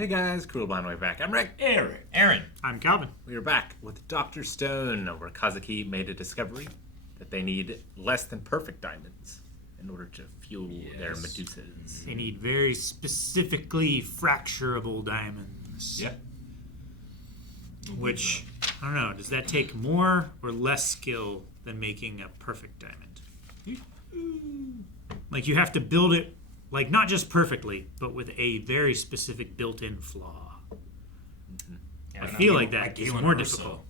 Hey guys, Cool Blind Way back. I'm Rick. Aaron. I'm Calvin. We are back with Dr. Stone, where Kazuki made a discovery that they need less than perfect diamonds in order to fuel their Medusas. They need very specifically fracturable diamonds. Yeah. Which, I don't know, does that take more or less skill than making a perfect diamond? Like, you have to build it, like, not just perfectly, but with a very specific built-in flaw. Mm-hmm. I feel like that is more difficult.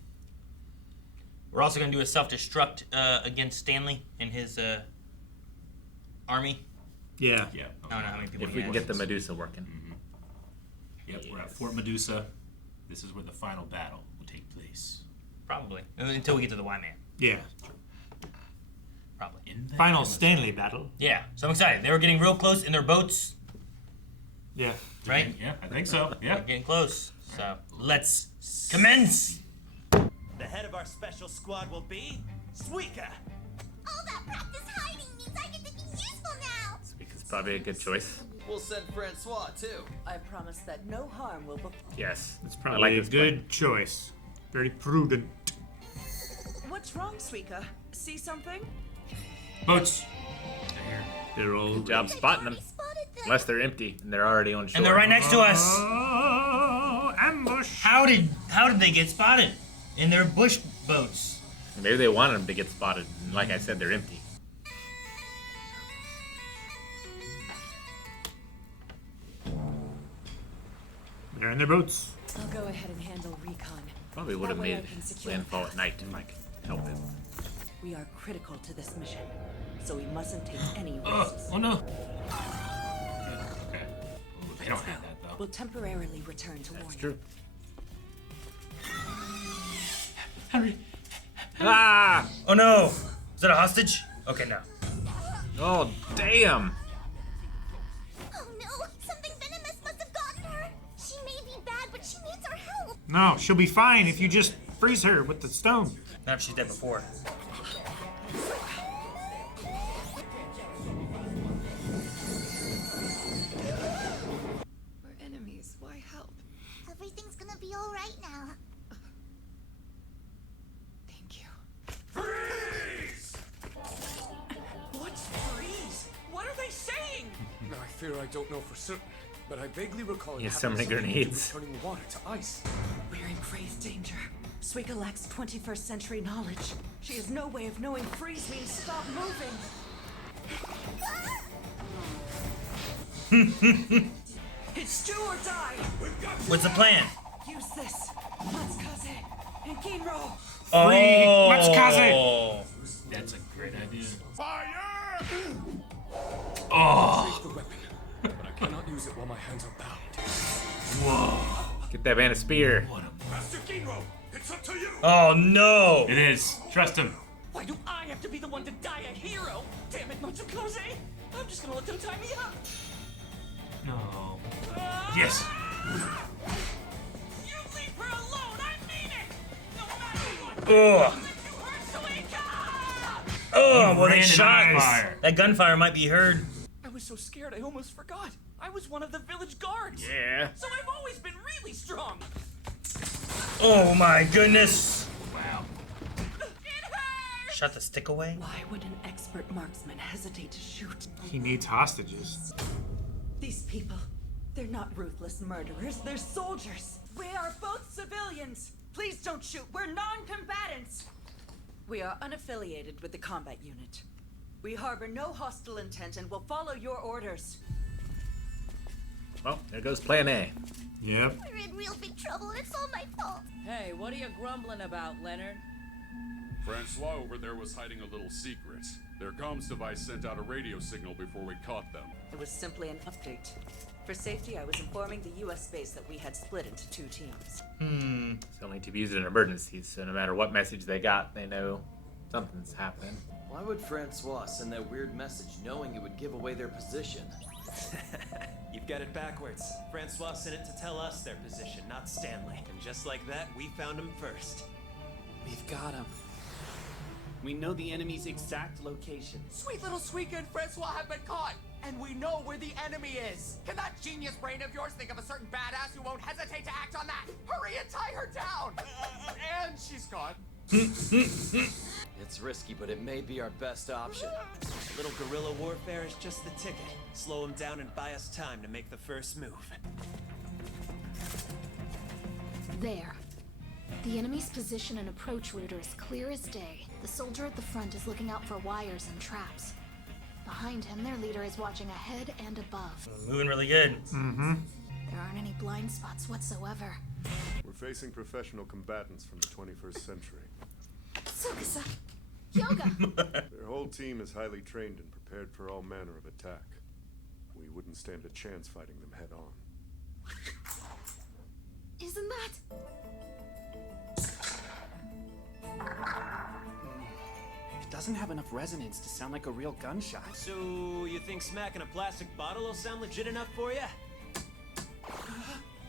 We're also going to do a self-destruct against Stanley and his army. Yeah. Yeah. I don't know how many people If he we can has. get the Medusa working. Yep, we're at Fort Medusa. This is where the final battle will take place. Probably. Until we get to the Y-Man. Yeah. Probably. In the Final Amazon. Stanley battle. Yeah, so I'm excited. They were getting real close in their boats, Yeah. right? Yeah, I think so. They're Yeah. getting close. So let's commence. The head of our special squad will be Suika. All that practice hiding means I get to be useful now! It's probably a good choice. We'll send Francois, too. I promise that no harm will befall. Yes. It's I probably like a this good choice. Very prudent. What's wrong, Suika? See something? Boats. They're all Good job spotting them. Spotted them. Unless they're empty and they're already on shore. And they're right next to us. Oh, ambush. How did they get spotted in their bush boats? Maybe they wanted them to get spotted. And like I said, they're empty. They're in their boats. I'll go ahead and handle recon. Probably would have That way made I can secure landfall the at night if I could help it. We are critical to this mission, so we mustn't take any Oh, risks. oh no. Okay. Ooh, they don't have that though. We'll temporarily return to warn It's you. true. Hurry. Ah! Oh no! Is that a hostage? Okay, no. Oh, damn! Oh no! Something venomous must have gotten her! She may be bad, but she needs our help! No, she'll be fine if you just freeze her with the stone. Not if she's dead before. We're enemies. Why help? Everything's gonna be alright now. Thank you. Freeze! What's freeze? What are they saying? I fear I don't know for certain, but I vaguely recall He has it so having many something to do with grenades. turning water to ice. We're in grave danger. Suika lacks 21st century knowledge. She has no way of knowing freeze means stop moving. It's do or die. What's the plan? Use this. Matsukaze and Ginro. Oh, Matsukaze! That's a great idea. Save the weapon, but I cannot use it while my hands are bound. Get that man a spear. Master Ginro, it's up to you! Oh no! It is. Trust him. Why do I have to be the one to die a hero? Damn it, Matsukaze! I'm just gonna let them tie me up! No. Yes. You leave her alone, I mean it! No matter what! Ugh. You hurt Suika! Oh, well, ran they into shot. gunfire. That gunfire might be heard. I was so scared I almost forgot. I was one of the village guards. Yeah. So I've always been really strong. Oh my goodness! Wow. It hurts! Shot the stick away. Why would an expert marksman hesitate to shoot? He needs hostages. These people, they're not ruthless murderers, they're soldiers. We are both civilians. Please don't shoot, we're non-combatants. We are unaffiliated with the combat unit. We harbor no hostile intent and will follow your orders. Well, there goes plan A. Yep. We're in real big trouble and it's all my fault. Hey, what are you grumbling about, Leonard? Francois over there was hiding a little secret. Their comms device sent out a radio signal before we caught them. It was simply an update. For safety, I was informing the US base that we had split into 2 teams. It's only to be used in emergencies, so no matter what message they got, they know something's happening. Why would Francois send that weird message knowing it would give away their position? You've got it backwards. Francois sent it to tell us their position, not Stanley. And just like that, we found him first. We've got him. We know the enemy's exact location. Sweet little Suika and Francois have been caught, and we know where the enemy is. Can that genius brain of yours think of a certain badass who hesitate to act on that! Hurry and tie her down! And she's gone. It's risky, but it may be our best option. A little guerrilla warfare is just the ticket. Slow them down and buy us time to make the first move. There. The enemy's position and approach route are as clear as day. The soldier at the front is looking out for wires and traps. Behind him, their leader is watching ahead and above. Moving really good. Mm-hmm. There aren't any blind spots whatsoever. We're facing professional combatants from the 21st century. Tsukasa! Hyoga! Their whole team is highly trained and prepared for all manner of attack. We wouldn't stand a chance fighting them head on. Isn't that... It doesn't have enough resonance to sound like a real gunshot. So, you think smacking a plastic bottle will sound legit enough for you?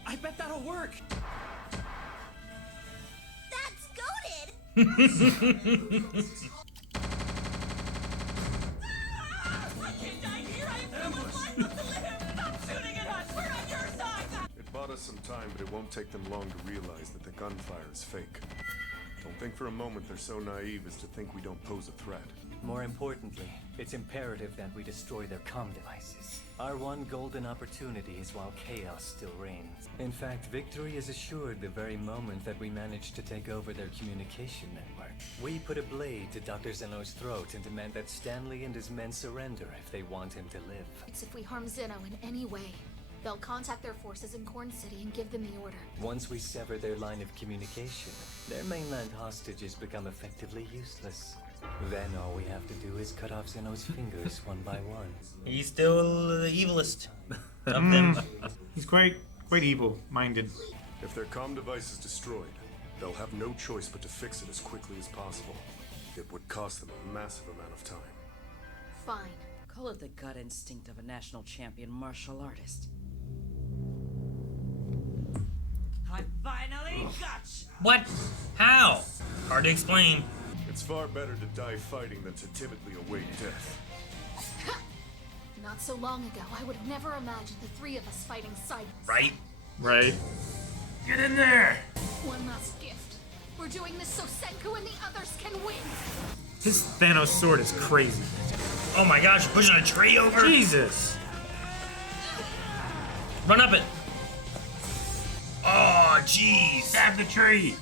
I bet that'll work! That's goated! I can't die here! I have no life left to live! Stop shooting at us! We're on your side! It bought us some time, but it won't take them long to realize that the gunfire is fake. Don't think for a moment they're so naive as to think we don't pose a threat. More importantly, it's imperative that we destroy their comm devices. Our one golden opportunity is while chaos still reigns. In fact, victory is assured the very moment that we manage to take over their communication network. We put a blade to Dr. Zeno's throat and demand that Stanley and his men surrender if they want him to live. It's if we harm Zeno in any way. They'll contact their forces in Corn City and give them the order. Once we sever their line of communication, their mainland hostages become effectively useless. Then all we have to do is cut off Zeno's fingers one by one. He's still the evilest of them. He's quite evil-minded. If their comm device is destroyed, they'll have no choice but to fix it as quickly as possible. It would cost them a massive amount of time. Fine. Call it the gut instinct of a national champion martial artist. I finally got you! What? How? Hard to explain. It's far better to die fighting than to timidly await death. Not so long ago, I would have never imagined the three of us fighting side by Right? Right. Get in there! One last gift. We're doing this so Senku and the others can win. His Thanos sword is crazy. Oh my gosh, you're pushing a tree over? Jesus! Run up it! Oh, jeez! Stab the tree!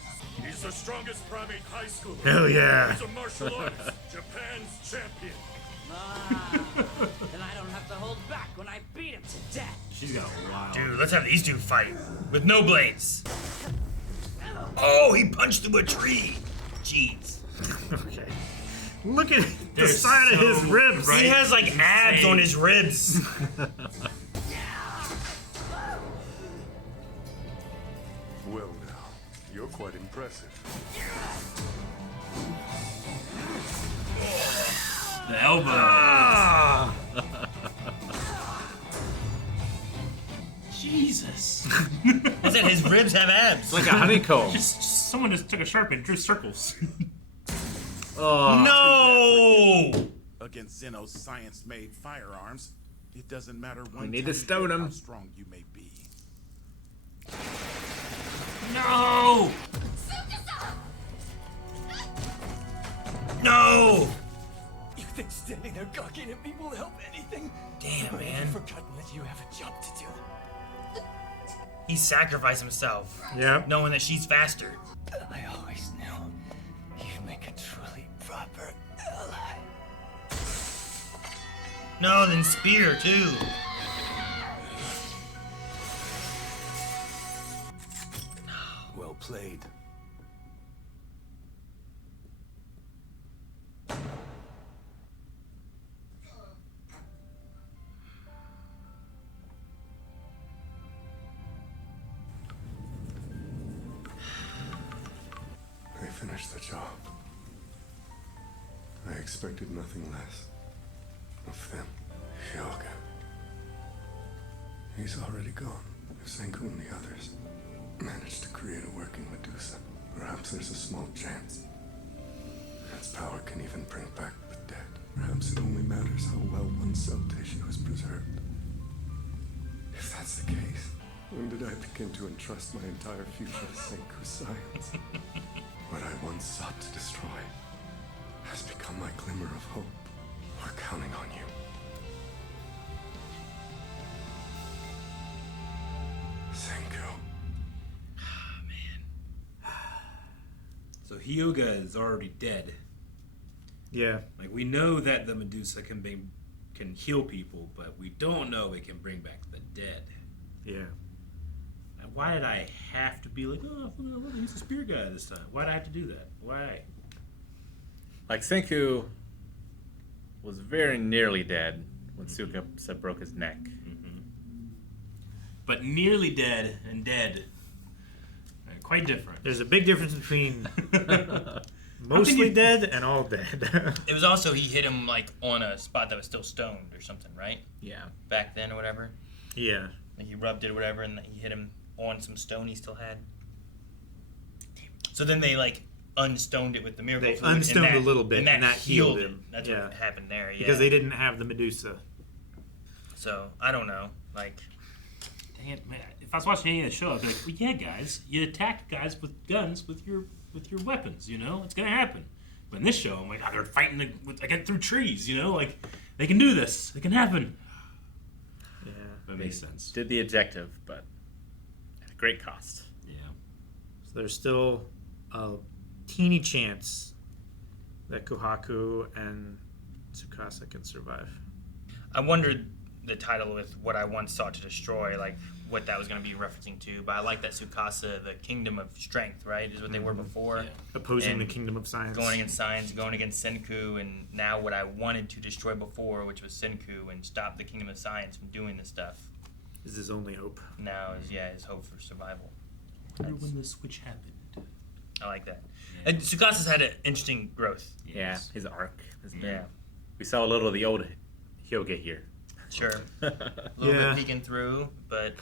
He's the strongest primate high schooler. Hell yeah. He's a martial artist, Japan's champion. Then I don't have to hold back when I beat him to death. She's got a wild. Dude, let's have these two fight. With no blades. Oh, he punched through a tree. Jeez. Okay. Look at the They're side of so his ribs. He has like abs on his ribs. Well now, you're quite impressive. The elbow. Ah! Jesus. What's that? His ribs have abs. Like a honeycomb. Just someone just took a sharp and drew circles. No! Against Zeno's science-made firearms, it doesn't matter We one need tiny to stone bit him. how strong you may be. No! No! You think standing there gawking at me will help anything? Damn, Or man. have you forgotten that you have a job to do? He sacrificed himself. Yep. Knowing that she's faster. I always knew you'd make a truly proper ally. No, then spear too. Well played. They finished the job. I expected nothing less of them. Hyoga. He's already gone. If Senku and the others managed to create a working Medusa, perhaps there's a small chance. Its power can even bring back the dead. Perhaps it only matters how well one cell tissue is preserved. If that's the case, When did I begin to entrust my entire future to Senku's science? What I once sought to destroy has become my glimmer of hope. We're counting on you. Senku. So Hyoga is already dead. Yeah. Like, we know that the Medusa can heal people, but we don't know it can bring back the dead. Yeah. And why did I have to be like, oh, he's a spear guy this time? Why did I have to do that? Why? Like, Senku was very nearly dead when Tsukasa broke his neck. But nearly dead and dead are quite different. There's a big difference between mostly dead and all dead. It was also he hit him like on a spot that was still stoned or something, right? Yeah. Back then or whatever. Yeah. Like he rubbed it or whatever, and he hit him on some stone he still had. So then they like unstoned it with the miracle They fluid, unstoned and a little bit, and that healed it. him. That's Yeah. what happened there. Yeah. Because they didn't have the Medusa. So I don't know. Like, Dang it, man. If I was watching any of the show, I'd be like, well, yeah, guys, you attack guys with guns with your weapons, you know? It's gonna happen. But in this show, I'm like, oh, they're fighting again through trees, you know? Like, they can do this. It can happen. Yeah. That makes sense. Did the objective, but at a great cost. Yeah. So there's still a teeny chance that Kohaku and Tsukasa can survive. I wondered the title with what I once sought to destroy, like what that was going to be referencing to. But I like that Tsukasa, the kingdom of strength, right, is what they were before. Yeah. Opposing And the kingdom of science. Going against science, going against Senku, and now what I wanted to destroy before, which was Senku, and stop the kingdom of science from doing this stuff. Is his only hope. Now is his hope for survival. I wonder when the switch happened. I like that. And Tsukasa's had an interesting growth. Yeah, his arc has been. Yeah. We saw a little of the old Hyoga here. Sure. A little bit peeking through, but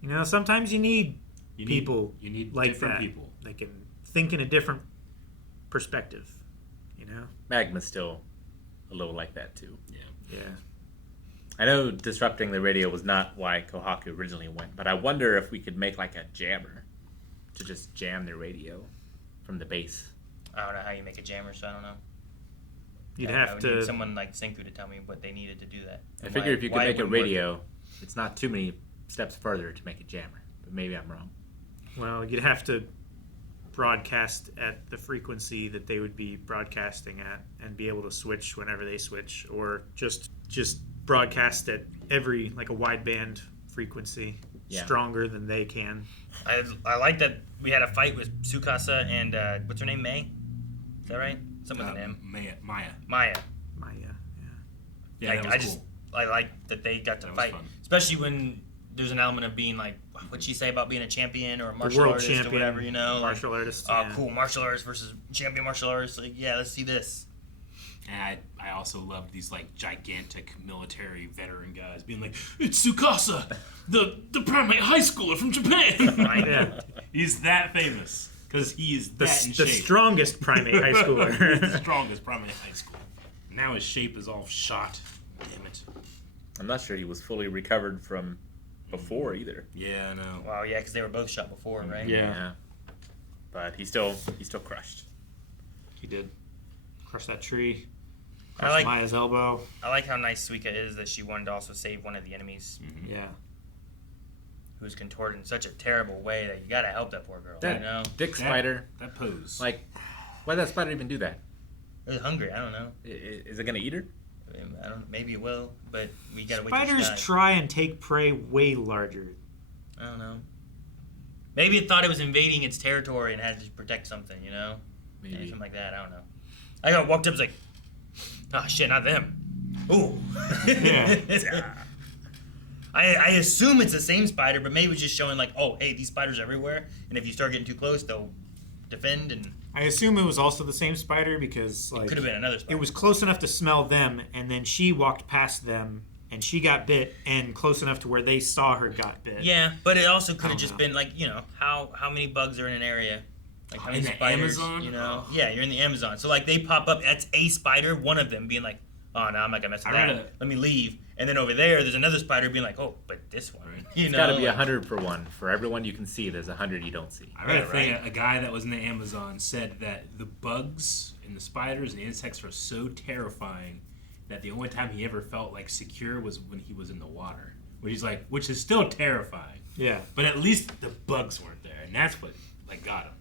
You know, sometimes you need people you need like different that. people. They can think in a different perspective, you know? Magma's still a little like that, too. Yeah. I know disrupting the radio was not why Kohaku originally went, but I wonder if we could make like a jammer to just jam the radio from the base. I don't know how you make a jammer, so I don't know. You'd I have would to... need someone like Senku to tell me what they needed to do that. I And figure if you could why it make a wouldn't work. radio, it's not too many steps further to make a jammer, but maybe I'm wrong. Well, you'd have to broadcast at the frequency that they would be broadcasting at and be able to switch whenever they switch, or just broadcast at every, like a wideband frequency, stronger than they can. I like that we had a fight with Tsukasa and what's her name, May? Is that right? Something with an M. Maya. Yeah. Yeah, that was cool. I like that they got to That was fight, fun. especially when there's an element of being like, what'd she say about being a champion or a martial world artist champion, or whatever, you know? martial artist, Oh, yeah. cool, martial artist versus champion martial artist. Like, yeah, let's see this. And I also loved these like gigantic military veteran guys being like, it's Tsukasa, the primate high schooler from Japan. Right? Yeah. He's that famous because he is that in The shape. strongest primate high schooler. The strongest primate high school. Now his shape is all shot. Damn it. I'm not sure he was fully recovered from before either. Yeah, I know. Wow, yeah, because they were both shot before, right? Yeah. But he's still crushed. He did. Crush that tree. I Crush like- Maya's elbow. I like how nice Suika is that she wanted to also save one of the enemies Yeah. who's contorted in such a terrible way that you gotta help that poor girl, That you know? dick spider. That pose. Like, why did that spider even do that? It was hungry, I don't know. Is it gonna eat her? I don't. Maybe it will, but we gotta wait till she Spiders dies. try and take prey way larger. I don't know. Maybe it thought it was invading its territory and had to protect something, you know? Maybe. Yeah, something like that, I don't know. I got walked up and was like, oh shit, not them. Ooh. Yeah. I assume it's the same spider, but maybe it's just showing like, oh, hey, these spiders are everywhere, and if you start getting too close, they'll defend, and I assume it was also the same spider because like could have been another spider. it was close enough to smell them, and then she walked past them and she got bit, and close enough to where they saw her got bit. Yeah, but it also could I have don't just know. been like, you know, how many bugs are in an area? Like how many In the spiders, Amazon? you know? Oh. Yeah, you're in the Amazon. So like they pop up, that's a spider, one of them being like, oh, no, I'm not gonna mess with I that. read Let me leave. And then over there's another spider being like, oh, but this one, you It's know, got to be like- 100 for one. For everyone you can see, there's 100 you don't see. I read a thing. A guy that was in the Amazon said that the bugs and the spiders and the insects are so terrifying that the only time he ever felt like secure was when he was in the water. Which is still terrifying. Yeah. But at least the bugs weren't there, and that's what got him.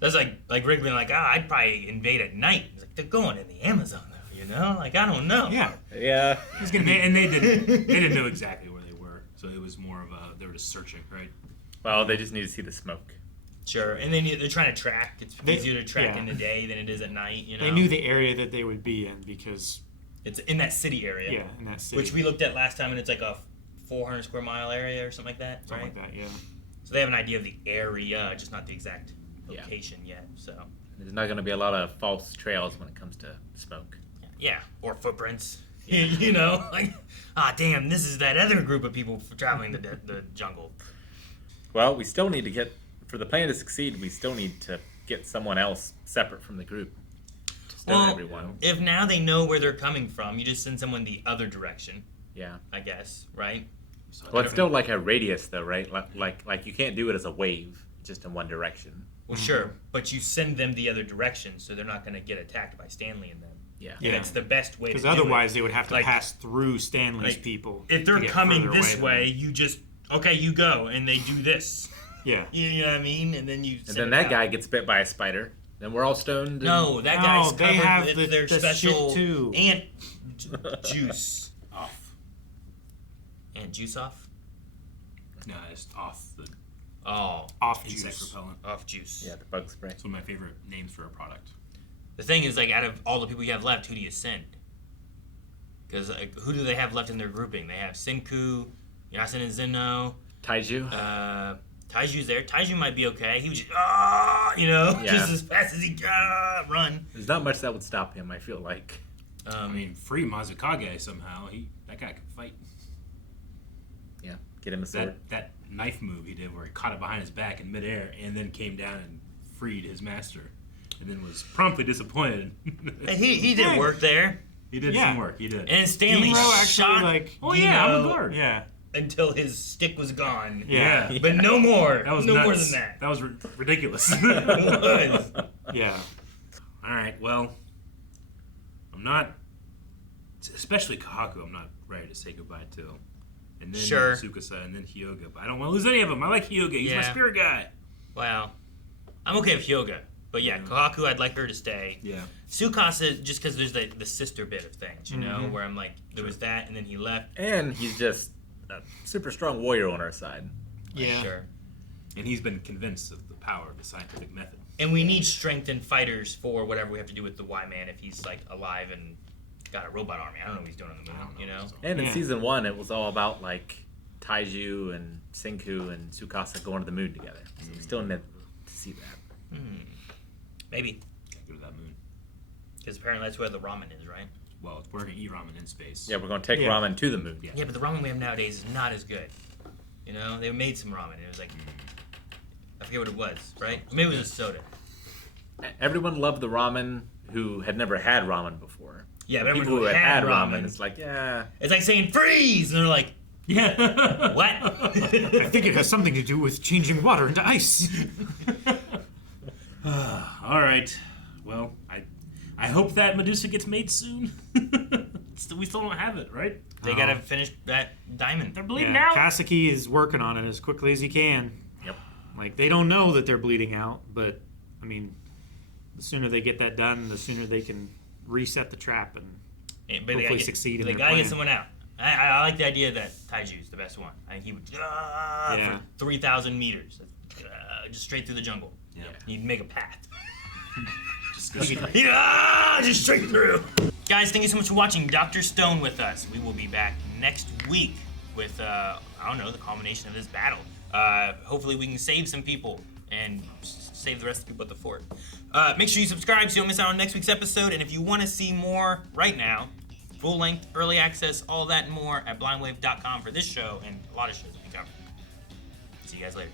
That's like Rick being like, I'd probably invade at night. He's like, they're going in the Amazon though, you know? Like, I don't know. Yeah. Yeah. And they didn't know exactly where they were, so it was more of they were just searching, right? Well, they just need to see the smoke. Sure, and then they're trying to track. It's easier to track yeah. in the day than it is at night, you know? They knew the area that they would be in because... It's in that city area. Yeah, in that city. Which we looked at last time, and it's like a 400 square mile area or something like that, Something right? like that, yeah. So they have an idea of the area, just not the exact location yet, so... There's not going to be a lot of false trails when it comes to smoke. Yeah, or footprints. You know, like, damn, this is that other group of people traveling the jungle. Well, we still need to get, for the plan to succeed, we still need to get someone else separate from the group. To stone everyone. If now they know where they're coming from, you just send someone the other direction. Yeah. I guess, right? Well, it's still like a radius, though, right? Like you can't do it as a wave, just in one direction. Well, sure, but you send them the other direction, so they're not going to get attacked by Stanley and them. Yeah. And that's the best way to do it. Because otherwise they would have to Like, pass through Stanley's people. If to they're get coming further this away way, you just, okay, you go, and they do this. Yeah. You know what I mean? And then you And send then it that out. guy gets bit by a spider. Then we're all stoned. And... No, that guy's they covered have with the- their the special shit too. ant juice. Off. Ant juice off? No, it's off the off insect juice. repellent. Off juice. Yeah, the bug spray. It's one of my favorite names for a product. The thing is, like, out of all the people you have left, who do you send? Because who do they have left in their grouping? They have Senku, Yasen and Zeno. Taiju. Taiju's there. Taiju might be okay. He was just, just as fast as he can run. There's not much that would stop him, I feel like. I mean, free Matsukaze somehow. That guy can fight. Yeah, get him a sword. That knife move he did where he caught it behind his back in midair and then came down and freed his master. And then was promptly disappointed. He did work there. He did some work. He did. And Stanley Ginro actually, shot like- Oh, yeah, I'm Ginro a guard. Yeah. until his stick was gone. Yeah. But no more. That was no nuts. more than that. That was ridiculous. It was. Yeah. All right, well, I'm not, especially Kahaku, I'm not ready to say goodbye to. And then Sure. Tsukasa, and then Hyoga. But I don't want to lose any of them. I like Hyoga. He's my Yeah. spirit guy. Wow. I'm okay with Hyoga. But yeah, Kohaku, I'd like her to stay. Yeah. Tsukasa, just because there's the sister bit of things, you know, Mhm. where I'm like, there was that, and then he left. And he's just a super strong warrior on our side. Yeah. Sure. And he's been convinced of the power of the scientific method. And we need strengthened fighters for whatever we have to do with the Y-Man if he's, like, alive and got a robot army. I don't know what he's doing on the moon, you know? And in season 1, it was all about like Taiju and Senku and Tsukasa going to the moon together. So we still need to see that. Maybe. Gotta go to that moon. Because apparently that's where the ramen is, right? Well, we're going to eat ramen in space. Yeah, we're going to take ramen to the moon. Yeah, but the ramen we have nowadays is not as good. You know, they made some ramen. It was like, I forget what it was, right? Maybe it was a soda. Everyone loved the ramen who had never had ramen before. Yeah, but people who everyone had who had ramen, it's like, yeah. It's like saying freeze, and they're like, yeah, what? I think it has something to do with changing water into ice. All right. Well, I hope that Medusa gets made soon. We still don't have it, right? They gotta finish that diamond. They're bleeding Yeah, out. Kaseki is working on it as quickly as he can. Yep. Like, they don't know that they're bleeding out, but, I mean, the sooner they get that done, the sooner they can reset the trap and But hopefully succeed in They their gotta plan. get someone out. I like the idea that Taiju's the best one. I think he would Yeah. for 3,000 meters, just straight through the jungle. Yeah. You'd make a path. Just go straight. Just straight through. Guys, thank you so much for watching Dr. Stone with us. We will be back next week with, I don't know, the culmination of this battle. Hopefully we can save some people and save the rest of the people at the fort. Make sure you subscribe so you don't miss out on next week's episode. And if you want to see more right now, full length, early access, all that and more at blindwave.com for this show and a lot of shows we cover. See you guys later.